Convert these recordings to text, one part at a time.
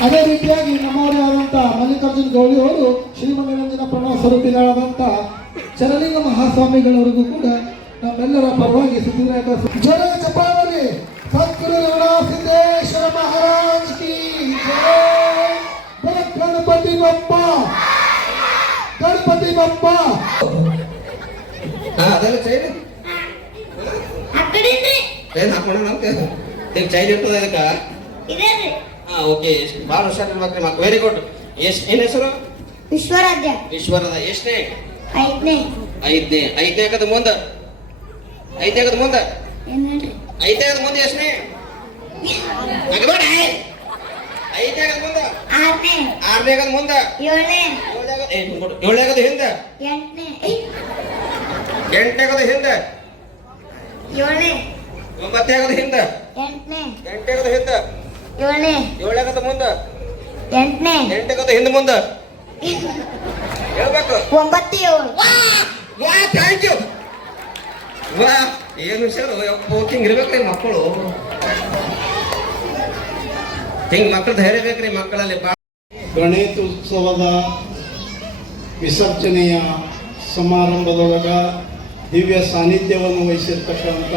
ಅದೇ ರೀತಿಯಾಗಿ ನಮ್ಮವರೇ ಆದಂಥ ಮಲ್ಲಿಕಾರ್ಜುನ ಗೌಳಿ ಅವರು ಶ್ರೀಮನಿರಂಜನ ಪ್ರಣವ ಸ್ವರೂಪಿಗಳಾದಂಥ ಚರಲಿಂಗ ಮಹಾಸ್ವಾಮಿಗಳವರಿಗೂ ಕೂಡ ನಮ್ಮೆಲ್ಲರ ಪರವಾಗಿ ಸಿದ್ಧಿವಿನಾಯಕ ಜನ ಚಪ್ಪಾಳಲ್ಲಿ ಸದ್ಗುರು ಸಿದ್ದೇಶ್ವರ ಮಹಾರಾಜ್ ಕಿ ಗಣಪತಿ ಬಪ್ಪ. ಗಣಪತಿ ಬಪ್ಪ. ಹಾ ಅದೆಲ್ಲ ಚೈನ್? ಚೈನ್ ಹಾಕೋಣ ಅಂತ. ಚೈನ್ ಇರ್ತದೆ ಅದಕ್ಕೆ ರೀ. ಹಾ ಓಕೆ ಭಾಳ ಹುಷಾರಿರ್ಬೇಕ್ರಿ ಮಕ್ಕಳು ವೆರಿ ಗುಡ್ ಎಷ್ಟು ಏನು ಹೆಸರು? ವಿಶ್ವರಾಜ್ಯ ಈಶ್ವರದ ಎಷ್ಟನೇ? ಐದನೇ. ಐದನೇ. ಐದನೇ ಆಗದ ಮುಂದೆ? ಐದನೇ ಆಗದ ಮುಂದ? ಏನ್ ಹೇಳ್ರಿ ಐದನೇ ಆಗದ ಮುಂದೆ ಎಷ್ಟನೇ? ನಗಬೇಡ ಐದನೇ ಆಗದ ಮುಂದೆ? ಆರನೇ. ಆರನೇ ಆಗದ ಮುಂದೆ? ಏಳನೇ. ಏಳನೇ ಆಗದ ಹಿಂದೆ ನೋಡು, ಏಳನೇ ಆಗದ ಹಿಂದೆ? ಎಂಟನೇ. ಎಂಟನೇ ಆಗದ ಹಿಂದೆ? ಏಳನೇ. ಒಂಬತ್ತನೇ ಆಗದ ಹಿಂದೆ? ಎಂಟನೇ. ಎಂಟನೇ ಆಗದ ಹಿಂದೆ? ಏಳನೇ. ಏಳನೇ ಮುಂದೆ? ಎಂಟನೇ. ಎಂಟನೇ ಹಿಂದೆ ಮುಂದೆ? ಹೇಳ್ಬೇಕು. ಒಂಬತ್ತು ಏಳು ವಾ ಥ್ಯಾಂಕ್ ಯು ವಾ ಏನು ಸರ್ ಯಪ್ಪ ಹಿಂಗೆ ಇರ್ಬೇಕ್ರಿ ಮಕ್ಕಳು. ಹಿಂಗೆ ಮಕ್ಕಳು ಧೈರ್ಯ ಬೇಕ್ರಿ ಮಕ್ಕಳಲ್ಲಿ. ಗಣೇಶೋತ್ಸವದ ವಿಸರ್ಜನೆಯ ಸಮಾರಂಭದೊಳಗ ದಿವ್ಯ ಸಾನ್ನಿಧ್ಯವನ್ನು ವಹಿಸಿರ್ತಕ್ಕಂಥ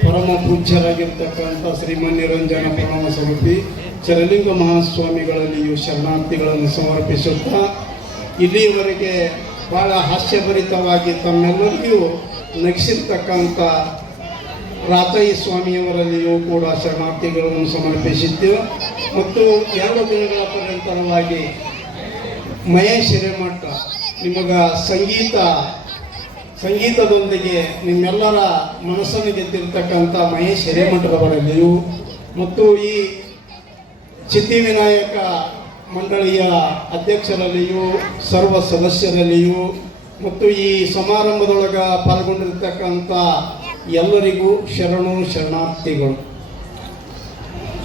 ಪರಮ ಪೂಜ್ಯರಾಗಿರ್ತಕ್ಕಂಥ ಶ್ರೀಮನ್ ನಿರಂಜನ ಪರಮ ಸ್ವರೂಪಿ ಚರಲಿಂಗ ಮಹಾಸ್ವಾಮಿಗಳಲ್ಲಿಯೂ ಶರಣಾರ್ಥಿಗಳನ್ನು ಸಮರ್ಪಿಸುತ್ತಾ ಇಲ್ಲಿಯವರೆಗೆ ಬಹಳ ಹಾಸ್ಯಭರಿತವಾಗಿ ತಮ್ಮೆಲ್ಲರಿಗೂ ನಗಿಸಿರ್ತಕ್ಕಂಥ ರಾತಯ್ಯ ಸ್ವಾಮಿಯವರಲ್ಲಿಯೂ ಕೂಡ ಶರಣಾರ್ಥಿಗಳನ್ನು ಸಮರ್ಪಿಸಿದ್ದೆವು. ಮತ್ತು ಎರಡು ದಿನಗಳ ಪರ್ಯಂತರವಾಗಿ ಮಹೇಶ್ ಹಿರೇಮಠ, ನಿಮಗ ಸಂಗೀತ ಸಂಗೀತದೊಂದಿಗೆ ನಿಮ್ಮೆಲ್ಲರ ಮನಸ್ಸನ್ನು ಗೆದ್ದಿರ್ತಕ್ಕಂಥ ಮಹೇಶ್ ಹಿರೇಮಠದವರಲ್ಲಿಯು ಮತ್ತು ಈ ಸಿದ್ಧಿವಿನಾಯಕ ಮಂಡಳಿಯ ಅಧ್ಯಕ್ಷರಲ್ಲಿಯೂ, ಸರ್ವ ಸದಸ್ಯರಲ್ಲಿಯೂ ಮತ್ತು ಈ ಸಮಾರಂಭದೊಳಗ ಪಾಲ್ಗೊಂಡಿರ್ತಕ್ಕಂಥ ಎಲ್ಲರಿಗೂ ಶರಣು ಶರಣಾರ್ಥಿಗಳು.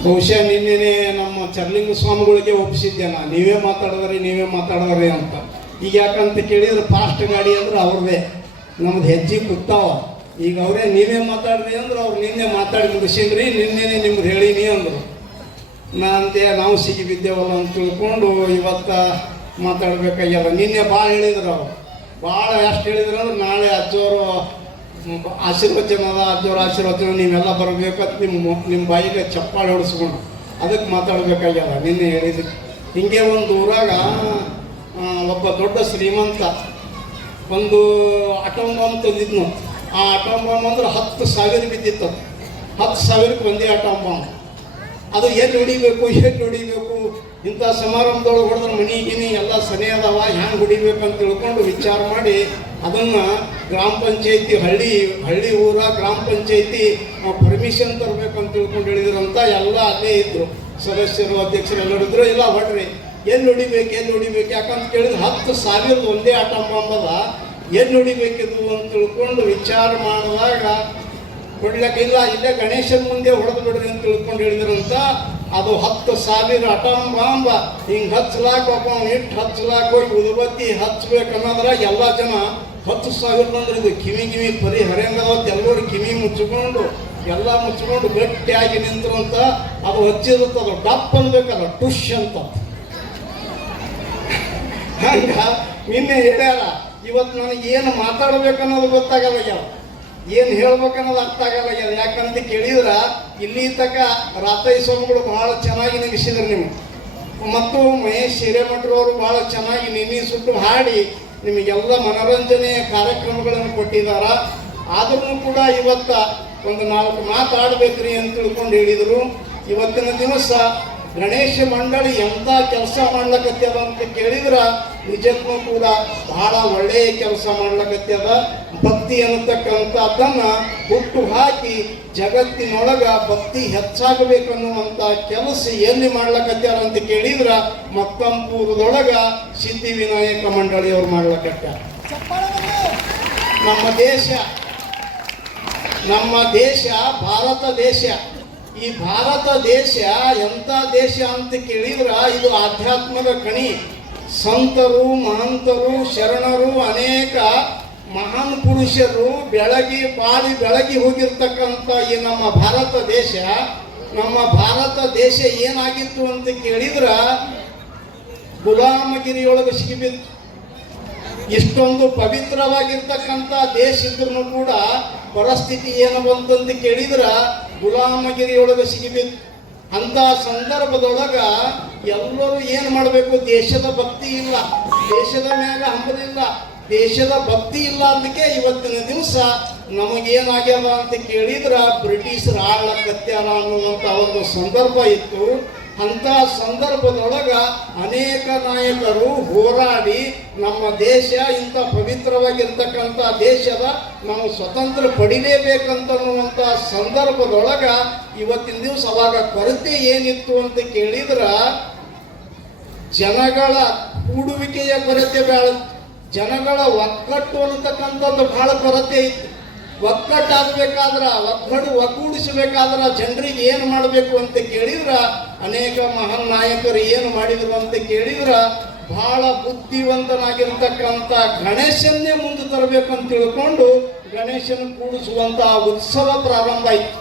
ಬಹುಶಃ ನಿನ್ನೆನೆ ನಮ್ಮ ಚರ್ಲಿಂಗ ಸ್ವಾಮಿಗಳಿಗೆ ಒಪ್ಪಿಸಿದ್ದೆ ನಾನು ನೀವೇ ಮಾತಾಡಿದ್ರಿ ನೀವೇ ಮಾತಾಡಿದ್ರಿ ಅಂತ. ಈಗ ಯಾಕಂತ ಕೇಳಿದ್ರೆ ಫಾಸ್ಟ್ ಗಾಡಿ ಅಂದ್ರೆ ಅವ್ರದ್ದೇ. ನಮ್ದು ಹೆಜ್ಜೆ ಕೂತಾವ ಈಗ ಅವರೇ ನೀವೇ ಮಾತಾಡ್ರಿ ಅಂದ್ರೆ, ಅವ್ರು ನಿನ್ನೆ ಮಾತಾಡಿ ಮುಗಿಸಿದ್ರಿ, ನಿನ್ನೆನೆ ನಿಮ್ಗೆ ಹೇಳೀನಿ ಅಂದರು. ನಾನಂತೆ ನಾವು ಸಿಗಿ ಬಿದ್ದೇವಲ್ಲ ಅಂತ ತಿಳ್ಕೊಂಡು ಇವತ್ತ ಮಾತಾಡ್ಬೇಕಾಗಿಲ್ಲ ನಿನ್ನೆ ಭಾಳ ಹೇಳಿದ್ರು ಅವ್ರು. ಭಾಳ ಎಷ್ಟು ಹೇಳಿದ್ರು ಅಂದ್ರೆ ನಾಳೆ ಅಜ್ಜೋರು ಆಶೀರ್ವಚನ ಅದ, ಅಜ್ಜೋರು ಆಶೀರ್ವಚನ, ನೀವೆಲ್ಲ ಅಂತ ನಿಮ್ಮ ನಿಮ್ಮ ಬಾಯಿಗೆ ಚಪ್ಪಾಳೆ ಹೊಡಿಸ್ಕೊಂಡು ಅದಕ್ಕೆ ಮಾತಾಡ್ಬೇಕಾಗ್ಯಲ್ಲ ನಿನ್ನೆ ಹೇಳಿದ್ರು ಹಿಂಗೆ ಒಂದು ಊರಾಗ ಒಬ್ಬ ದೊಡ್ಡ ಶ್ರೀಮಂತ ಒಂದು ಅಟೋಮ್ ಬಾಂಬ್ ತಂದಿದ್ನು ಆ ಅಟೋಮ್ ಬಾಂಬ್ ಅಂದ್ರೆ ಹತ್ತು ಸಾವಿರ ಬಿದ್ದಿತ್ತು. ಹತ್ತು ಸಾವಿರಕ್ಕೆ ಒಂದೇ ಅಟೋಮ್ ಬಾಂಬ್ ಅದು ಎಲ್ಲಿ ಹೊಡಿಬೇಕು ಎಲ್ಲಿ ಹೊಡಿಬೇಕು, ಇಂಥ ಸಮಾರಂಭದೊಳಗೆ ಹೊಡೆದ್ರೆ ಮನಿ ಗಿನಿ ಎಲ್ಲ ಸನಿ ಅದಾವ, ಹ್ಯಾಂಗೆ ಹೊಡಿಬೇಕು ಅಂತ ತಿಳ್ಕೊಂಡು ವಿಚಾರ ಮಾಡಿ ಅದನ್ನು ಗ್ರಾಮ ಪಂಚಾಯತಿ ಹಳ್ಳಿ ಹಳ್ಳಿ ಊರ ಗ್ರಾಮ ಪಂಚಾಯತಿ ಪರ್ಮಿಷನ್ ತರಬೇಕು ಅಂತ ತಿಳ್ಕೊಂಡು ಹೇಳಿದ್ರಂತ ಎಲ್ಲ ಅಲ್ಲೇ ಇದ್ದರು ಸದಸ್ಯರು, ಅಧ್ಯಕ್ಷರು ಎಲ್ಲ ಇದ್ರು, ಇಲ್ಲ ಹೊಡ್ರಿ. ಎಲ್ಲಿ ಹೊಡಿಬೇಕು ಏನ್ ಹೊಡಿಬೇಕು? ಯಾಕಂತ ಕೇಳಿದ್ರೆ ಹತ್ತು ಸಾವಿರದ ಒಂದೇ ಆಟ ಅಂಬದ ಹೊಡಿಬೇಕಿದು ಅಂತ ತಿಳ್ಕೊಂಡು ವಿಚಾರ ಮಾಡಿದಾಗ ಕೊಡ್ಲಕ್ಕಿಲ್ಲ ಇಲ್ಲೇ ಗಣೇಶನ ಮುಂದೆ ಹೊಡೆದು ಬಿಡ್ರಿ ಅಂತ ತಿಳ್ಕೊಂಡು ಹೇಳಿದ್ರಂತ, ಅದು ಹತ್ತು ಸಾವಿರ ಅಟಮ್ ಬಾಂಬ ಹಿಂಗೆ ಹಚ್ಚಲಾಕ ಒಬ್ಬ ಇಟ್ಟು ಹಚ್ಚಲಾಕ ಹೋಗಿ ಉದುಬತ್ತಿ ಹಚ್ಬೇಕನ್ನೋದ್ರ ಎಲ್ಲ ಜನ ಹತ್ತು ಸಾವಿರ ಅಂದ್ರೆ ಇದು ಕಿವಿ ಕಿವಿ ಪರಿ ಹರಿಯಂಗದ ಎಲ್ಲರೂ ಕಿವಿ ಮುಚ್ಚಿಕೊಂಡು, ಎಲ್ಲ ಮುಚ್ಚಿಕೊಂಡು ಗಟ್ಟಿಯಾಗಿ ನಿಂತರು ಅಂತ ಅದು ಹಚ್ಚಿರುತ್ತೆ ಅದು ಡಪ್ ಅನ್ಬೇಕಲ್ಲ ಟುಷ್ ಅಂತ. ಹಂಗ ನಿನ್ನೆ ಹೇಳ್ಯಾರ ಇವತ್ತು ನನಗೆ ಏನು ಮಾತಾಡ್ಬೇಕನ್ನೋದು ಗೊತ್ತಾಗಲ್ಲ ಯಾವ ಏನು ಹೇಳ್ಬೇಕನ್ನೋದು ಅರ್ಥ ಆಗಲ್ಲ ಯಾವ ಯಾಕಂತ ಕೇಳಿದ್ರ, ಇಲ್ಲಿ ತಕ ರಾತ್ರಿ ಸ್ವಾಮಿಗಳು ಬಹಳ ಚೆನ್ನಾಗಿ ನಿಲ್ಲಿಸಿದ್ರು ನೀವು. ಮತ್ತು ಮಹೇಶ್ ಹಿರೇಮಠರವರು ಬಹಳ ಚೆನ್ನಾಗಿ ನಿನ್ನೆ ಸುಟ್ಟು ಹಾಡಿ ನಿಮಗೆಲ್ಲ ಮನೋರಂಜನೆಯ ಕಾರ್ಯಕ್ರಮಗಳನ್ನು ಕೊಟ್ಟಿದ್ದಾರೆ ಆದ್ರೂ ಕೂಡ ಇವತ್ತ ಒಂದು ನಾಲ್ಕು ಮಾತಾಡ್ಬೇಕ್ರಿ ಅಂತ ತಿಳ್ಕೊಂಡು ಹೇಳಿದರು. ಇವತ್ತಿನ ದಿವಸ ಗಣೇಶ ಮಂಡಳಿ ಎಂಥ ಕೆಲಸ ಮಾಡ್ಲಕತ್ಯದ ಅಂತ ಕೇಳಿದ್ರ ನಿಜಕ್ಕೂ ಕೂಡ ಬಹಳ ಒಳ್ಳೆಯ ಕೆಲಸ ಮಾಡ್ಲಕತ್ಯದ ಭಕ್ತಿ ಅನ್ನತಕ್ಕಂಥದ್ದನ್ನ ಹುಟ್ಟು ಹಾಕಿ ಜಗತ್ತಿನೊಳಗ ಭಕ್ತಿ ಹೆಚ್ಚಾಗಬೇಕು ಹೆಚ್ಚಾಗಬೇಕನ್ನುವಂಥ ಕೆಲಸ ಎಲ್ಲಿ ಮಾಡ್ಲಕತ್ಯಾರ ಅಂತ ಕೇಳಿದ್ರ ಮಕ್ಕಂಪೂರದೊಳಗ ಸಿದ್ಧಿವಿನಾಯಕ ಮಂಡಳಿಯವ್ರು ಮಾಡ್ಲಕತ್ಯಾರ. ನಮ್ಮ ದೇಶ ನಮ್ಮ ದೇಶ, ಭಾರತ ದೇಶ. ಈ ಭಾರತ ದೇಶ ಎಂಥ ದೇಶ ಅಂತ ಕೇಳಿದ್ರ ಇದು ಆಧ್ಯಾತ್ಮದ ಕಣಿ. ಸಂತರು, ಮಹಂತರು, ಶರಣರು, ಅನೇಕ ಮಹಾನ್ ಪುರುಷರು ಬೆಳಗಿ ಬಾಳಿ ಬೆಳಗಿ ಹೋಗಿರ್ತಕ್ಕಂಥ ಈ ನಮ್ಮ ಭಾರತ ದೇಶ. ನಮ್ಮ ಭಾರತ ದೇಶ ಏನಾಗಿತ್ತು ಅಂತ ಕೇಳಿದ್ರ ಗುಲಾಮಗಿರಿಯೊಳಗೆ ಸಿಗಿಬಿತ್ತು ಇಷ್ಟೊಂದು ಪವಿತ್ರವಾಗಿರ್ತಕ್ಕಂಥ ದೇಶ ಇದ್ರೂ ಕೂಡ ಪರಿಸ್ಥಿತಿ ಏನು ಬಂತಂತ ಕೇಳಿದ್ರ ಗುಲಾಮಗಿರಿಯೊಳಗೆ ಸಿಗಬೇಕು. ಅಂತ ಸಂದರ್ಭದೊಳಗ ಎಲ್ಲರೂ ಏನು ಮಾಡಬೇಕು? ದೇಶದ ಭಕ್ತಿ ಇಲ್ಲ. ದೇಶದ ಮ್ಯಾಗ ಹಂಬಲಿಲ್ಲ ದೇಶದ ಭಕ್ತಿ ಇಲ್ಲ ಅದಕ್ಕೆ ಇವತ್ತಿನ ದಿವಸ ನಮಗೇನಾಗ್ಯದ ಅಂತ ಕೇಳಿದ್ರ ಬ್ರಿಟಿಷರು ಆಳಕತ್ಯಾರ ಅನ್ನುವಂಥ ಒಂದು ಸಂದರ್ಭ ಇತ್ತು. ಅಂತ ಸಂದರ್ಭದೊಳಗ ಅನೇಕ ನಾಯಕರು ಹೋರಾಡಿ ನಮ್ಮ ದೇಶ ಇಂಥ ಪವಿತ್ರವಾಗಿರ್ತಕ್ಕಂಥ ದೇಶದ ನಾವು ಸ್ವತಂತ್ರ ಪಡಿಲೇಬೇಕಂತನ್ನುವಂಥ ಸಂದರ್ಭದೊಳಗ ಇವತ್ತಿನ ದಿವಸ ಅವಾಗ ಕೊರತೆ ಏನಿತ್ತು ಅಂತ ಕೇಳಿದ್ರ ಜನಗಳ ಕೂಡುವಿಕೆಯ ಕೊರತೆ ಬಹಳ ಜನಗಳ ಒಕ್ಕಟ್ಟು ಅಂತಕ್ಕಂಥದ್ದು ಬಹಳ ಕೊರತೆ ಇತ್ತು. ಒಕ್ಕಟ್ಟಾಗಬೇಕಾದ್ರ, ಒಗ್ಗಡು ಒಗ್ಗೂಡಿಸಬೇಕಾದ್ರ ಜನರಿಗೆ ಏನು ಮಾಡಬೇಕು ಅಂತ ಕೇಳಿದ್ರ, ಅನೇಕ ಮಹಾನ್ ನಾಯಕರು ಏನು ಮಾಡಿದ್ರು ಅಂತ ಕೇಳಿದ್ರ, ಬಹಳ ಬುದ್ಧಿವಂತನಾಗಿರ್ತಕ್ಕಂಥ ಗಣೇಶನ್ನೇ ಮುಂದೆ ತರಬೇಕು ಅಂತ ತಿಳ್ಕೊಂಡು ಗಣೇಶನ ಕೂಡಿಸುವಂತ ಉತ್ಸವ ಪ್ರಾರಂಭ ಆಯ್ತು.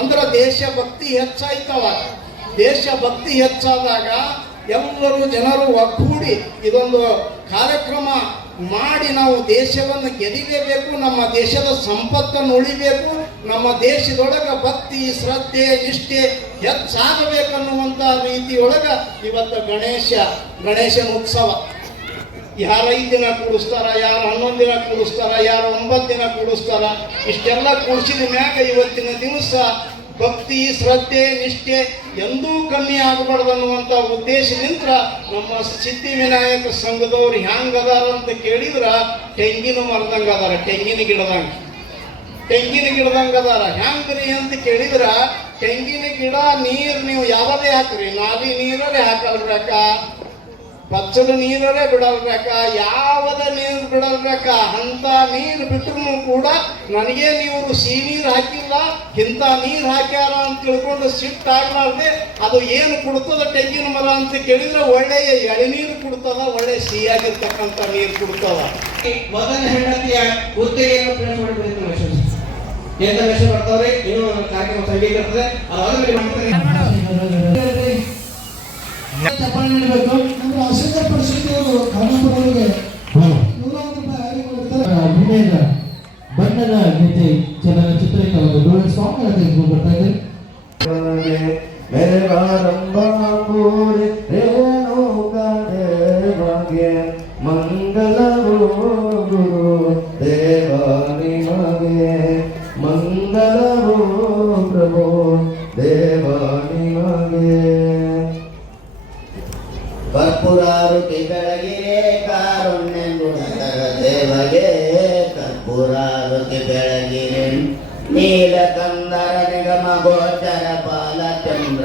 ಅಂದ್ರೆ ದೇಶಭಕ್ತಿ ಹೆಚ್ಚಾಯ್ತವ ದೇಶಭಕ್ತಿ ಹೆಚ್ಚಾದಾಗ ಎಲ್ಲರೂ ಜನರು ಒಗ್ಗೂಡಿ ಇದೊಂದು ಕಾರ್ಯಕ್ರಮ ಮಾಡಿ ನಾವು ದೇಶವನ್ನು ಗೆದಿಲೇಬೇಕು, ನಮ್ಮ ದೇಶದ ಸಂಪತ್ತನ್ನು ಉಳಿಬೇಕು, ನಮ್ಮ ದೇಶದೊಳಗೆ ಭಕ್ತಿ, ಶ್ರದ್ಧೆ, ನಿಷ್ಠೆ ಹೆಚ್ಚಾಗಬೇಕನ್ನುವಂಥ ರೀತಿಯೊಳಗ ಇವತ್ತು ಗಣೇಶ, ಗಣೇಶನ ಉತ್ಸವ. ಯಾರು ಐದು ದಿನ ಕೂಡಿಸ್ತಾರ, ಯಾರು ಹನ್ನೊಂದು ದಿನ ಕೂಡಿಸ್ತಾರ, ಯಾರು ಒಂಬತ್ತು ದಿನ ಕೂಡಿಸ್ತಾರ, ಇಷ್ಟೆಲ್ಲ ಕೂಡಿಸಿದ ಮ್ಯಾಗ ಇವತ್ತಿನ ದಿವಸ ಭಕ್ತಿ, ಶ್ರದ್ಧೆ, ನಿಷ್ಠೆ ಎಂದೂ ಕಮ್ಮಿ ಆಗಬಾರ್ದು ಅನ್ನುವಂಥ ಉದ್ದೇಶದಿಂದ ನಮ್ಮ ಸಿದ್ಧಿ ವಿನಾಯಕ ಸಂಘದವ್ರು ಅದಾರ ಅಂತ ಕೇಳಿದ್ರ ತೆಂಗಿನ ಮರದಂಗ ಅದಾರ, ತೆಂಗಿನ ಗಿಡದಂಗ. ತೆಂಗಿನ ಗಿಡದಂಗ ಅದಾರ. ಹ್ಯಾಂಗ್ರಿ ಅಂತ ಕೇಳಿದ್ರ ತೆಂಗಿನ ಗಿಡ ನೀರು ನೀವು ಯಾವುದೇ ಹಾಕ್ರಿ ನಾಲಿ ನೀರೇ ಹಾಕಲ್ಬೇಕ ಪಚ್ಚಲ ನೀರೇ ಬಿಡಲ್ಬೇಕ ಯಾವದ ನೀರು ಬಿಡಲ್ಬೇಕ ಅಂತ ನೀರು ಬಿಟ್ಟರು ಕೂಡ ನನಗೆ ನೀವು ಸಿಹಿ ನೀರು ಹಾಕಿಲ್ಲ, ಇಂಥ ನೀರು ಹಾಕ್ಯಾರ ಅಂತ ತಿಳ್ಕೊಂಡು ಸಿಟ್ಟು ಆಗ್ಲಾರ್ದೆ, ಅದು ಏನು ಕೊಡ್ತದ ತೆಂಗಿನ ಮರ ಅಂತ ಕೇಳಿದ್ರೆ ಒಳ್ಳೆಯ ಎಳೆನೀರು ಕೊಡ್ತದ, ಒಳ್ಳೆ ಸಿಹಿಯಾಗಿರ್ತಕ್ಕಂಥ ನೀರು ಕೊಡ್ತದ. ಮೊದಲ ಹೆಂಡತಿಯ ಹುದ್ದೆಯನ್ನು ಮಾಡಿಬಿಡ್ತಾರೆ ಎಂತ ವೇಷ ಬರ್ತಾವ್ರಿ? ಏನು ಕಾರ್ಯಕ್ರಮ ಸಂಗೀತ ಇರ್ತದೆ. ಬಣ್ಣದ ಗೆಜ್ಜೆ ಚಲನಚಿತ್ರಕ್ಕೆ ಒಂದು ಡೋಲ್ ಸಾಂಗ್ ತೆಗೆದು ಬರ್ತಾ ಇದೆ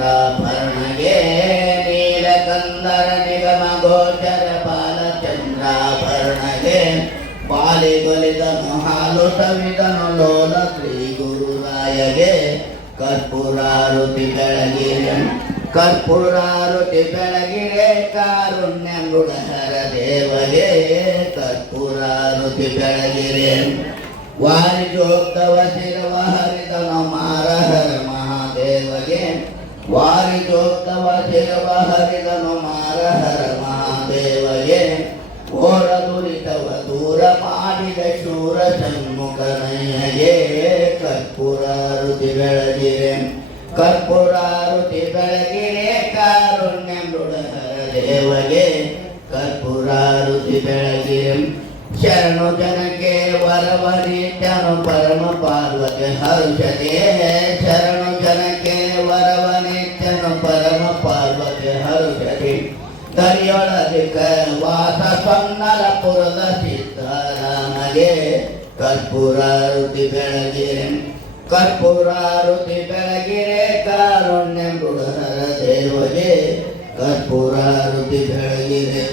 चन्द्राभरणये नीलकन्दरनिगमगोचरपालचन्द्राभरणये पालिगुलितनु हालुटविदनु लोल श्रीगुरुरायगे कर्पूरारुति बेळगिरे कर्पूरारुति बेळगिरे कारुण्यमृडहर देवगे कर्पूरारुति बेळगिरे वारिजोक्तवशिरवहरितनु मारहर महादेवगे ಕಾರುಣ್ಯ ಗುಣಹರ ದೇವಗೆ ಕರ್ಪೂರಾರುತಿ ಬೆಳಗಿರೆ ವಾರಿಜೋಕ್ತವ ಶಿರವ ಹರಿದನು ಮಾರಹರ ಮಹಾದೇವಗೆ ವಾರಿಜೋಕ್ತವ ಶಿರವ ಹರಿದನು ಮಾರಹರ ಮಹಾದೇವಗೆ ಘೋರ ದುರಿತವ ದೂರ ಮಾಡಿದ ಶೂರ ಷಣ್ಮುಖನಯ್ಯಗೆ ಕರ್ಪೂರಾರುತಿ ಬೆಳಗಿರೆ ಕರ್ಪೂರಾರುತಿ ಬೆಳಗಿರೆ ಕಾರುಣ್ಯ ಮೃಡಹರ ದೇವಗೆ ಕರ್ಪೂರಾರುತಿ ಬೆಳಗಿರೆ ಶರಣು ಜನಕ್ಕೆ ವರವನಿತ್ಯನು ಪರಮ ಪಾರ್ವತಿ ಹರ್ಷತೆ ಶರಣು ಜನಕ್ಕೆ ವರವನಿತ್ಯನು ಪರಮ ಪಾರ್ವತಿ ಹರ್ಷತೆ ದರಿಯೊಳದಿಕ ವಾಸ ಸೊನ್ನಲಪುರದ ಸಿದ್ಧರಾಮಗೆ ಕರ್ಪೂರಾರುತಿ ಬೆಳಗಿರೆ ಕರ್ಪೂರಾರುತಿ ಬೆಳಗಿರೆ ಕಾರುಣ್ಯ ಮೃಡಹರ ದೇವಗೆ ಕರ್ಪೂರಾರುತಿ ಬೆಳಗಿರೆ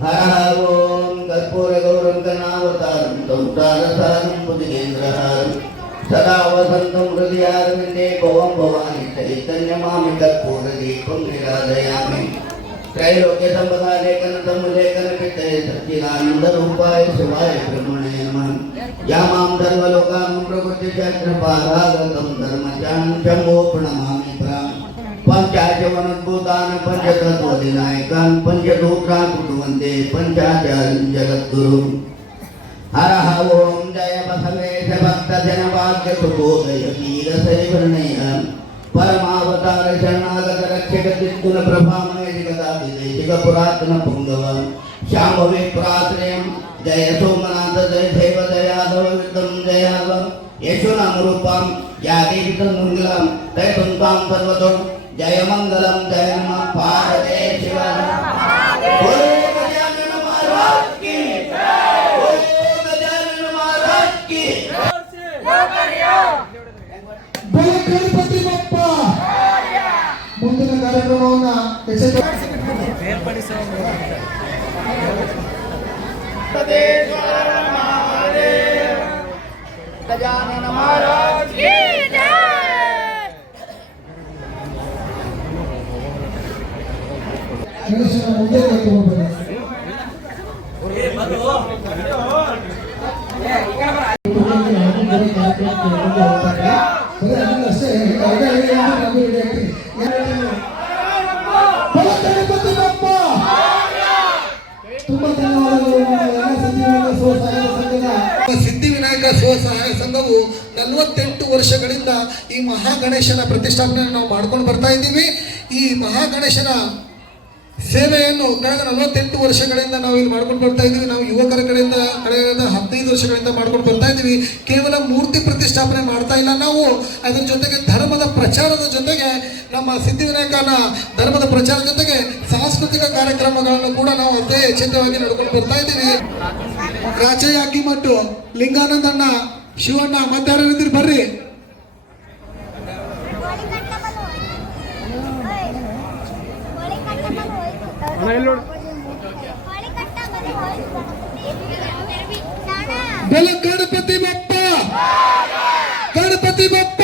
ಹರ ಓಂ ಕರ್ಪೂರ ಗೌರಂ ಕರ್ಣಾವತಾರಂ ಸಂಸಾರಸಾರಂ ಭುಜಗೇಂದ್ರಹಾರಂ വസന്തം ഹൃദയാരവിന്റെ ഭവം ഭവാനിത്തരി തന്യമാമി കർപ്പൂരദീപം നിരാധയാമി ത്രൈലോക്യ സമ്പദാലേഖന തമ്മുലേഖനപിത്തേ സച്ചിദാനന്ദരൂപായ ശിവായ ബ്രഹ്മണേ നമ യാമാം ധർമ്മലോകാം പ്രകൃതിചക്രപാദാഗതം ധർമ്മചാം ശംഭോ പ്രണമാമി പ്രാം पंचाचवनद्भुतान् पञ्चतत्त्वधिनायकान् पञ्चलोकान् कुर्वन्ते पञ्चाचार्यं जगद्गुरुम् हरः ॐ जय बसवेश भक्तजनभाग्य सुबोधय वीरशैवर्णय परमावतार शरणागत रक्षक चित्तुल प्रभामय जगदाभिदेशिक पुरातन पुङ्गव शाम्भवे पुराश्रयं जय सोमनाथ जय देव दयादव विदं जयाव यशुनाम रूपं या देवी तन्मङ्गलं तय तुन्तां सर्वतो जय मङ्गलं जय नमः पार्वते शिव ఉన్న గజానన మహారాజ్ ಸಿದ್ಧಿವಿನಾಯಕ ಸಹಾಯ ಸಂಘವು ನಲವತ್ತೆಂಟು ವರ್ಷಗಳಿಂದ ಈ ಮಹಾಗಣೇಶನ ಪ್ರತಿಷ್ಠಾಪನೆ ನಾವು ಮಾಡ್ಕೊಂಡು ಬರ್ತಾ ಇದ್ದೀವಿ. ಈ ಮಹಾಗಣೇಶನ ಸೇವೆಯನ್ನು ಕಳೆದ ನಲವತ್ತೆಂಟು ವರ್ಷಗಳಿಂದ ನಾವು ಇಲ್ಲಿ ಮಾಡ್ಕೊಂಡು ಬರ್ತಾ ಇದ್ದೀವಿ. ನಾವು ಯುವಕರ ಕಡೆಯಿಂದ, ಕಳೆದ ಹದಿನೈದು ವರ್ಷಗಳಿಂದ ಮಾಡ್ಕೊಂಡು ಬರ್ತಾ ಇದ್ದೀವಿ. ಕೇವಲ ಮೂರ್ತಿ ಪ್ರತಿಷ್ಠಾಪನೆ ಮಾಡ್ತಾ ಇಲ್ಲ ನಾವು. ಅದರ ಜೊತೆಗೆ ಧರ್ಮದ ಪ್ರಚಾರದ ಜೊತೆಗೆ ನಮ್ಮ ಸಿದ್ಧಿವಿನಾಯಕನ ಧರ್ಮದ ಪ್ರಚಾರದ ಜೊತೆಗೆ ಸಾಂಸ್ಕೃತಿಕ ಕಾರ್ಯಕ್ರಮಗಳನ್ನು ಕೂಡ ನಾವು ಅದೇ ಎಚ್ಚೆತ್ತವಾಗಿ ನಡ್ಕೊಂಡು ಬರ್ತಾ ಇದ್ದೀವಿ. ರಾಚಯ್ಯ ಅಕ್ಕಿಮಟ್ಟು ಲಿಂಗಾನಂದಣ್ಣ, ಶಿವಣ್ಣ ಮತ್ತಾರಿದ್ರಿ ಬರ್ರಿ. ಬೆಲೆ ಗಣಪತಿ ಬಪ್ಪ! ಗಣಪತಿ ಬಪ್ಪ!